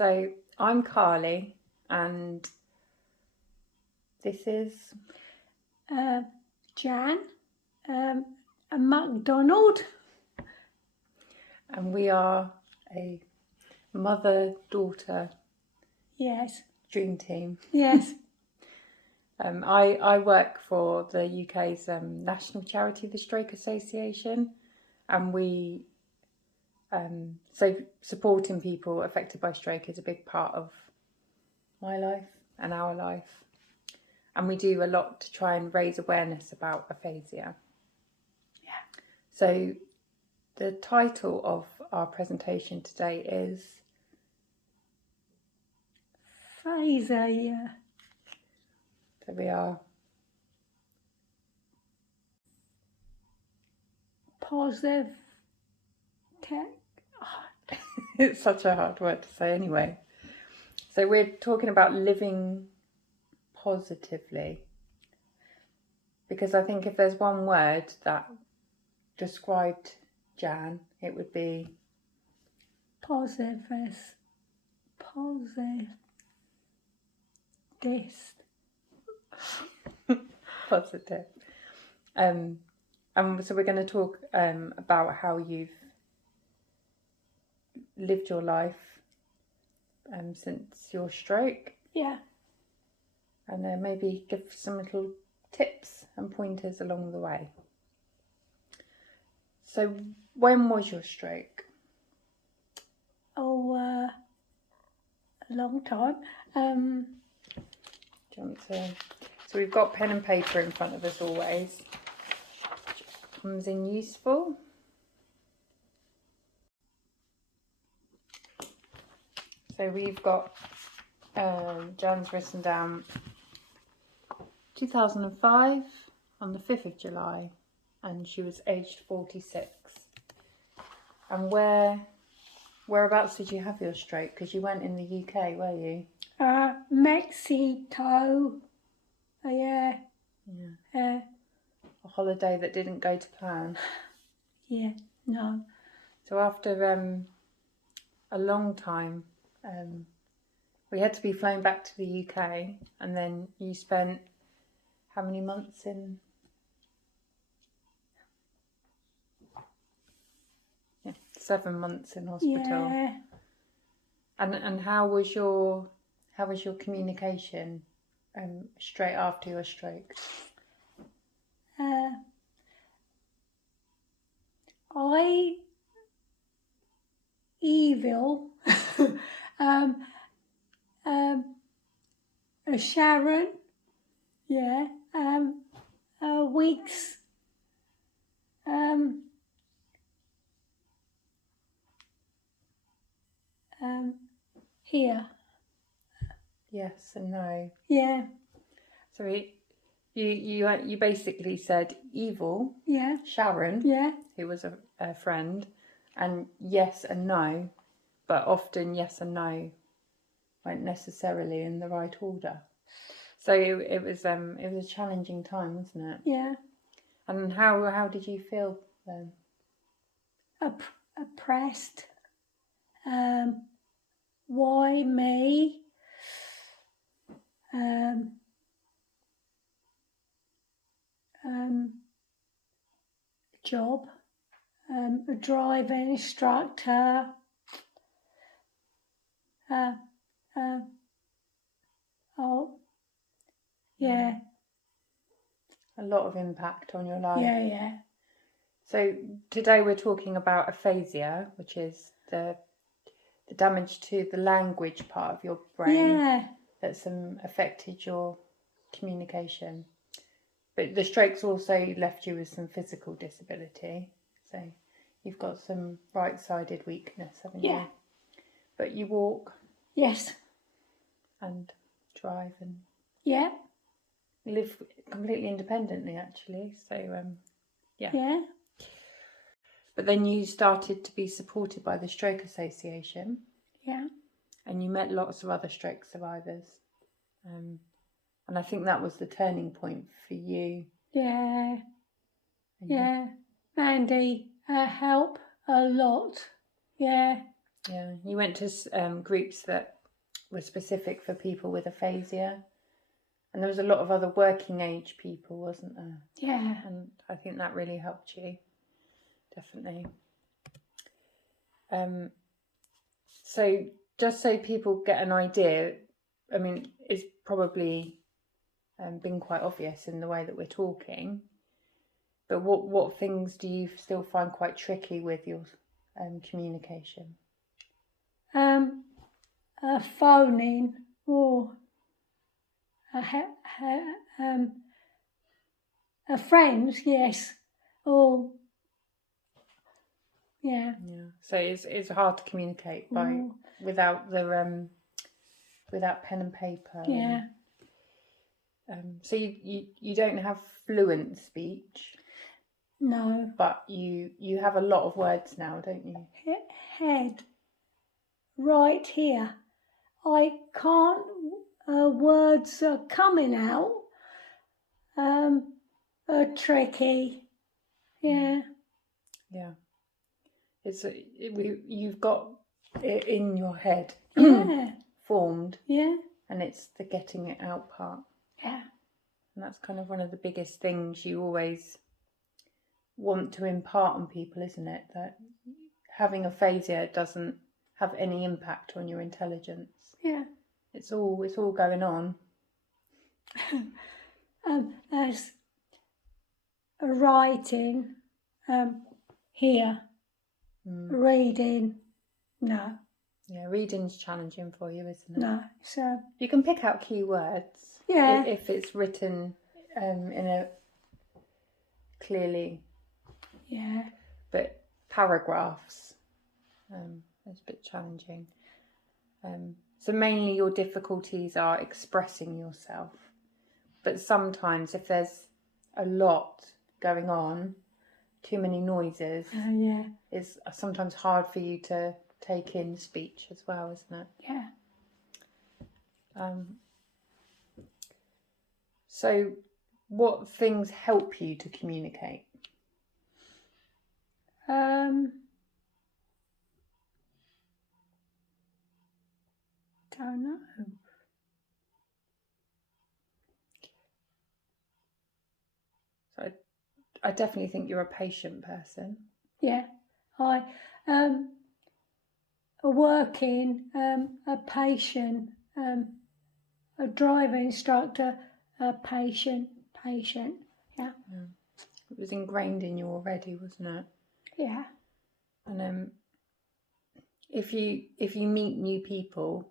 So I'm Carly, and this is Jan, a McDonald. and we are a mother-daughter Yes, dream team. yes, I work for the UK's national charity, the Stroke Association, and we so supporting people affected by stroke is a big part of my life and our life, and we do a lot to try and raise awareness about aphasia. Yeah. So the title of our presentation today is Aphasia. So we are Positive. it's such a hard word to say anyway. So we're talking about living positively, because I think if there's one word that described Jan, it would be Positive. positive. And so we're going to talk about how you've lived your life since your stroke. Yeah. And then maybe give some little tips and pointers along the way. So when was your stroke? Oh, a long time. Do you want to... So we've got pen and paper in front of us always. Comes in useful. So we've got Jan's written down 2005 on the 5th of July, and she was aged 46. And whereabouts did you have your stroke? Because you weren't in the UK, were you? Mexico. Yeah. Yeah. A holiday that didn't go to plan. Yeah. No. So after a long time, we had to be flown back to the UK, and then you spent how many months in? Yeah, 7 months in hospital. Yeah. And how was your communication straight after your stroke? I evil Sharon, yeah, Weeks, here, Yes and no. yeah, So you basically said evil, yeah, Sharon, yeah, who was a friend, and yes and no, but often yes and no weren't necessarily in the right order. So it was a challenging time, wasn't it? yeah, And how did you feel then? oppressed, why me, job, a driving instructor, oh, yeah, A lot of impact on your life. yeah, yeah. So today we're talking about aphasia, which is the damage to the language part of your brain that's affected your communication. But the stroke's also left you with some physical disability. So you've got some right-sided weakness, haven't you? But you walk. Yes. And drive and live completely independently, actually. So Yeah. But then you started to be supported by the Stroke Association. Yeah. And you met lots of other stroke survivors. And I think that was the turning point for you. Yeah. Yeah. Mandy helped a lot. Yeah. Yeah, you went to groups that were specific for people with aphasia, and there was a lot of other working age people, wasn't there? Yeah. And I think that really helped you, definitely. So just so people get an idea, I mean, it's probably been quite obvious in the way that we're talking, but what things do you still find quite tricky with your communication? Phoning or a friend, yes, or yeah. So it's hard to communicate without the without pen and paper. Yeah. So you don't have fluent speech. No. But you have a lot of words now, don't you? Head. Right here. I can't. Words are coming out. Are tricky. Yeah. Yeah. You've got it in your head. Yeah. Formed. Yeah. And it's the getting it out part. Yeah. And that's kind of one of the biggest things you always want to impart on people, isn't it? That having aphasia doesn't have any impact on your intelligence. Yeah. It's all going on. As writing, here, reading, no. Yeah, reading's challenging for you, isn't it? No, so you can pick out key words. Yeah. If it's written in a clearly. Yeah. But paragraphs, it's a bit challenging. So mainly your difficulties are expressing yourself. But sometimes if there's a lot going on, too many noises, yeah. it's sometimes hard for you to take in speech as well, isn't it? Yeah. So what things help you to communicate? Don't know. So I definitely think you're a patient person. Yeah. I working, a patient, a driver instructor, a patient. Yeah. It was ingrained in you already, wasn't it? Yeah. And if you meet new people,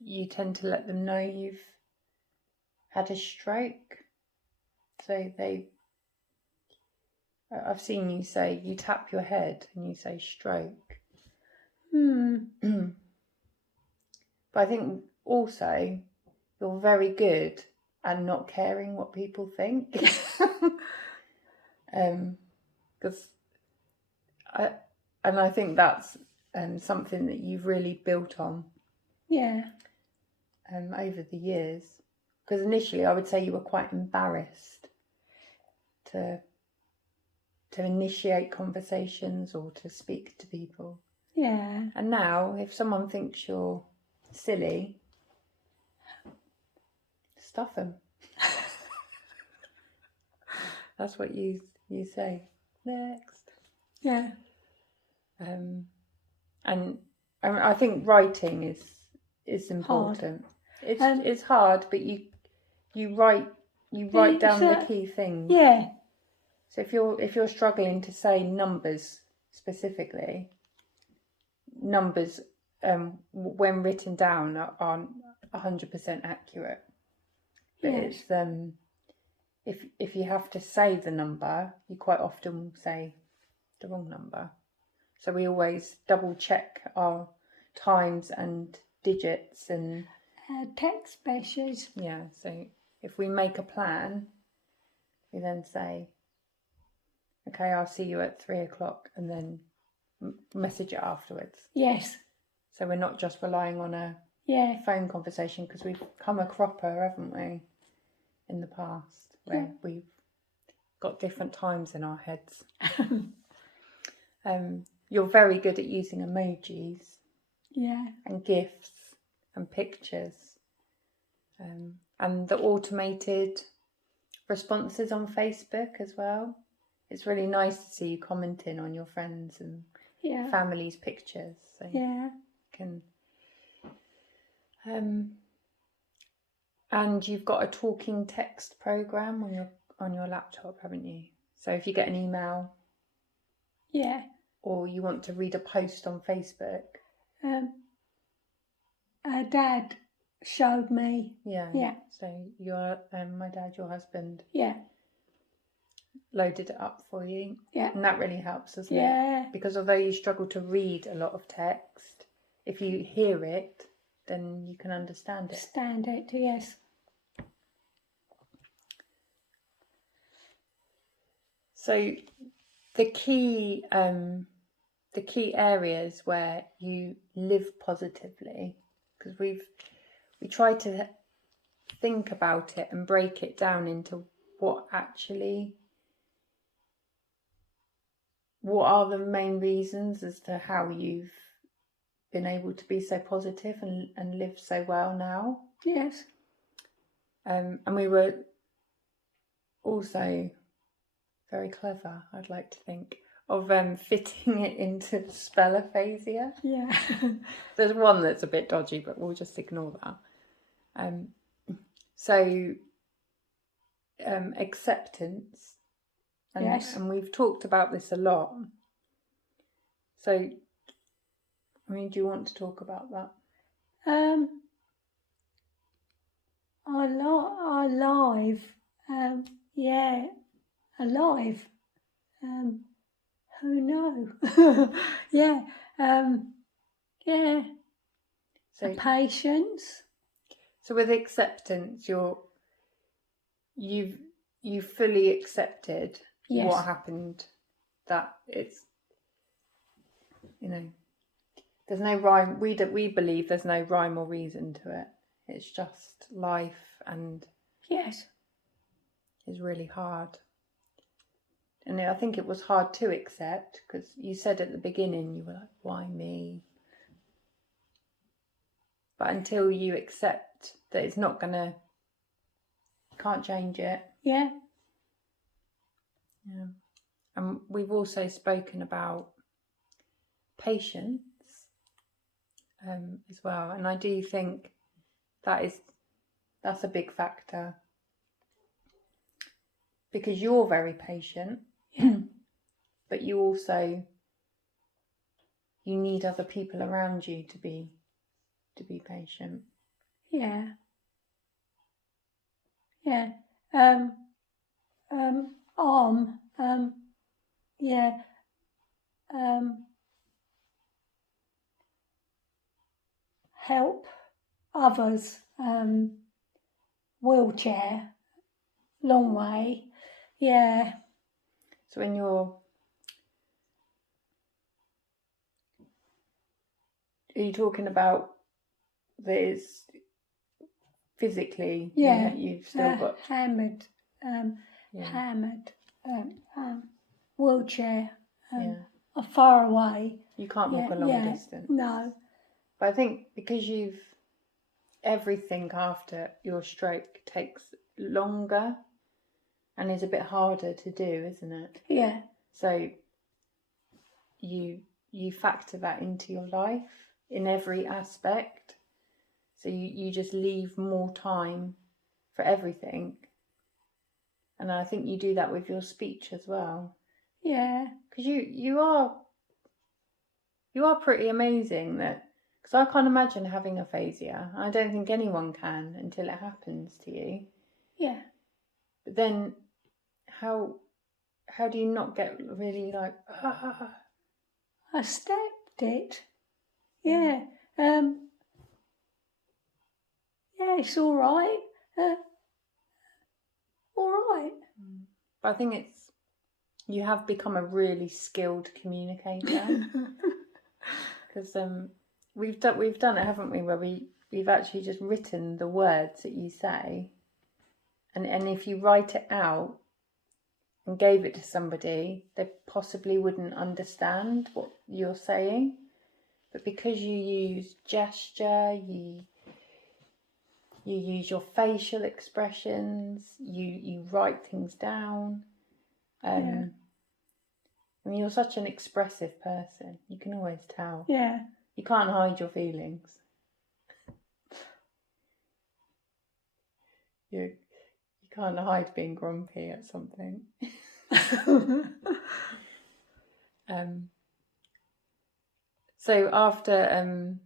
you tend to let them know you've had a stroke. So I've seen you say, you tap your head and you say stroke. But I think also you're very good at not caring what people think. Because I think that's something that you've really built on. Yeah. Over the years. Because initially I would say you were quite embarrassed to initiate conversations or to speak to people. Yeah. And now if someone thinks you're silly, stuff them. That's what you say. Next. Yeah. And I think writing is important. Hard. It's hard, but you write down the key things. Yeah. So if you're struggling to say numbers specifically, numbers when written down aren't 100% accurate. But Yes. it's if you have to say the number, you quite often say the wrong number. So we always double check our times and digits and Text messages. yeah. So if we make a plan, we then say, okay, I'll see you at 3:00, and then message it afterwards. Yes. So we're not just relying on a phone conversation, because we've come a cropper, haven't we, in the past, where we've got different times in our heads. you're very good at using emojis Yeah. and GIFs and pictures, and the automated responses on Facebook as well. It's really nice to see you commenting on your friends and Yeah. family's pictures. So Yeah. you can, and you've got a talking text program on your laptop, haven't you? So if you get an email, Yeah. or you want to read a post on Facebook, Dad showed me. yeah. Yeah. So your my dad, your husband, Yeah. loaded it up for you. Yeah. And that really helps, doesn't it? Yeah. Because although you struggle to read a lot of text, if you hear it, then you can understand it. Stand it. Yes. So the key areas where you live positively, because we try to think about it and break it down into what are the main reasons as to how you've been able to be so positive and live so well now. Yes. And we were also very clever, I'd like to think, of fitting it into spellaphasia. Yeah. There's one that's a bit dodgy, but we'll just ignore that. So acceptance, and, Yes. and we've talked about this a lot. So, I mean, do you want to talk about that? Alive. Yeah. Alive. Who knows? Yeah. Yeah. So Patience. So with acceptance, you've fully accepted Yes. what happened. That it's, there's no rhyme. We believe there's no rhyme or reason to it. It's just life, and Yes. it's really hard. And I think it was hard to accept, because you said at the beginning, you were like, "Why me?" But until you accept that it's not gonna, can't change it. Yeah. Yeah. And we've also spoken about patience as well. And I do think that's a big factor, because you're very patient, but you need other people around you to be patient. Yeah. Yeah. Yeah. Help others. Wheelchair. Long way. Yeah. So when are you talking about this physically? Yeah. You've still got hammered. Wheelchair. Far away. You can't walk a long distance. No. But I think because everything after your stroke takes longer and is a bit harder to do, isn't it? Yeah. So you factor that into your life in every aspect. So you just leave more time for everything. And I think you do that with your speech as well. Yeah. Because you are pretty amazing, because I can't imagine having aphasia. I don't think anyone can until it happens to you. Yeah. But then how do you not get really like, I stepped it. Yeah. Yeah, it's all right. All right. But I think you have become a really skilled communicator. Because we've done it, haven't we? Where we've actually just written the words that you say, and if you write it out, and gave it to somebody, they possibly wouldn't understand what you're saying. But because you use gesture, you use your facial expressions, you write things down. I mean, you're such an expressive person. You can always tell. Yeah. You can't hide your feelings. You can't hide being grumpy at something. So after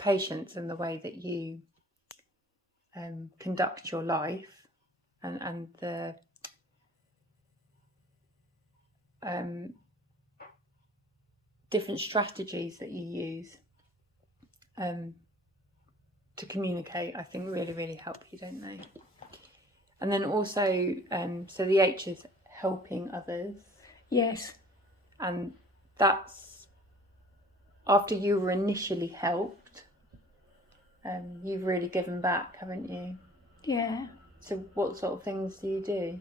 patience and the way that you conduct your life and the different strategies that you use to communicate, I think really, really help you, don't they? And then also, so the H is helping others. Yes. And that's after you were initially helped, you've really given back, haven't you? Yeah. So what sort of things do you do?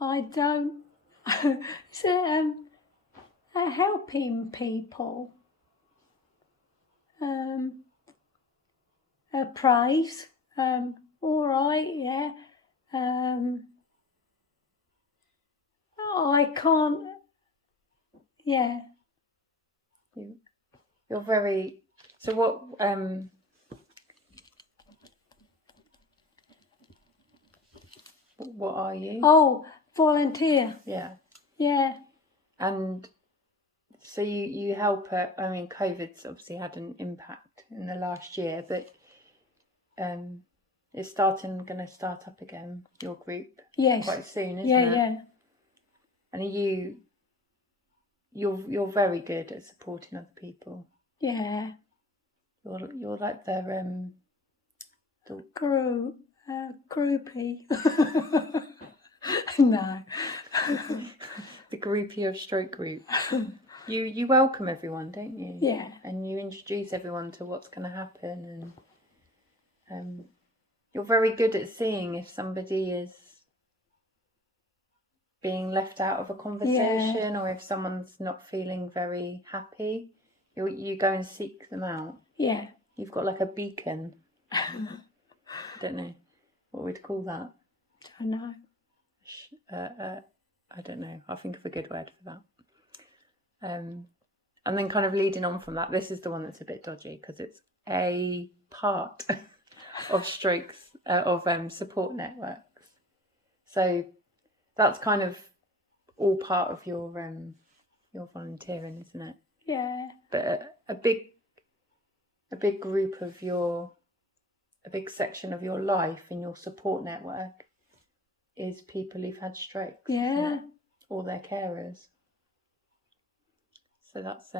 I don't. So, helping people. Praise. All right. Yeah. I can't. Yeah. You're very. So what? What are you? Oh, volunteer. Yeah. Yeah. And so you help at. I mean, COVID's obviously had an impact in the last year, but it's going to start up again. Your group. Yes. Quite soon, isn't it? Yeah. And you're very good at supporting other people. Yeah. You're like the groupie. No. The groupie of stroke group. You welcome everyone, don't you? Yeah. And you introduce everyone to what's going to happen, and you're very good at seeing if somebody is being left out of a conversation, or if someone's not feeling very happy. You go and seek them out. Yeah. You've got like a beacon. I don't know what we'd call that. I know. I don't know. I'll think of a good word for that. And then kind of leading on from that, this is the one that's a bit dodgy because it's a part of strokes of support networks. So that's kind of all part of your volunteering, isn't it? Yeah. But a big group of a big section of your life in your support network is people who've had strokes. Yeah. Or their carers. So that's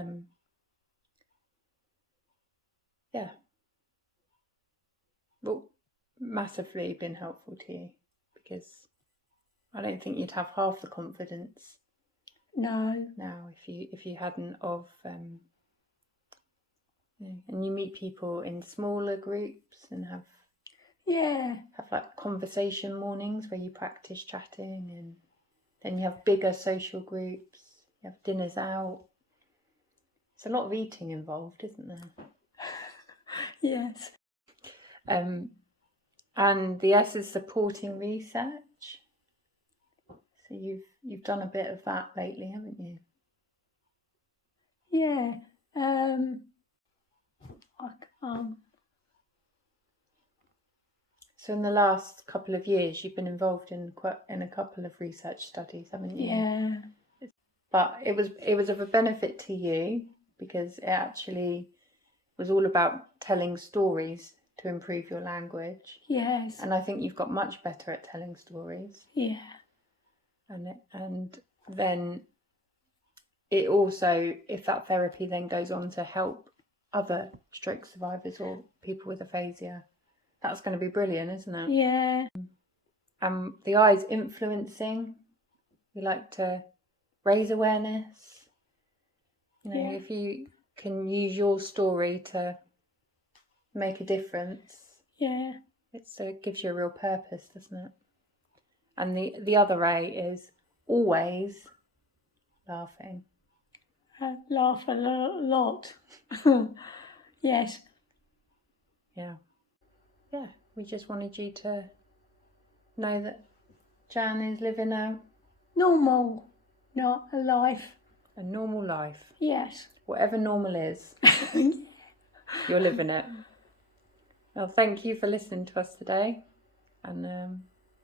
well, massively been helpful to you, because I don't think you'd have half the confidence. No. Now, if you hadn't of and you meet people in smaller groups and have like conversation mornings where you practice chatting, and then you have bigger social groups, you have dinners out. It's a lot of eating involved, isn't there? Yes. And the S is supporting research. So you've done a bit of that lately, haven't you? Yeah. So in the last couple of years, you've been involved in a couple of research studies, haven't you? Yeah. But it was of a benefit to you because it actually was all about telling stories to improve your language. Yes. And I think you've got much better at telling stories. Yeah. And then it also, if that therapy then goes on to help other stroke survivors or people with aphasia, that's going to be brilliant, isn't it? Yeah. The I is influencing. We like to raise awareness. If you can use your story to make a difference. Yeah. It gives you a real purpose, doesn't it? And the other A is always laughing. I laugh a lot. Yes. Yeah. Yeah. We just wanted you to know that Jan is living a Normal, not a life. normal life. Yes. Whatever normal is, you're living it. Well, thank you for listening to us today. And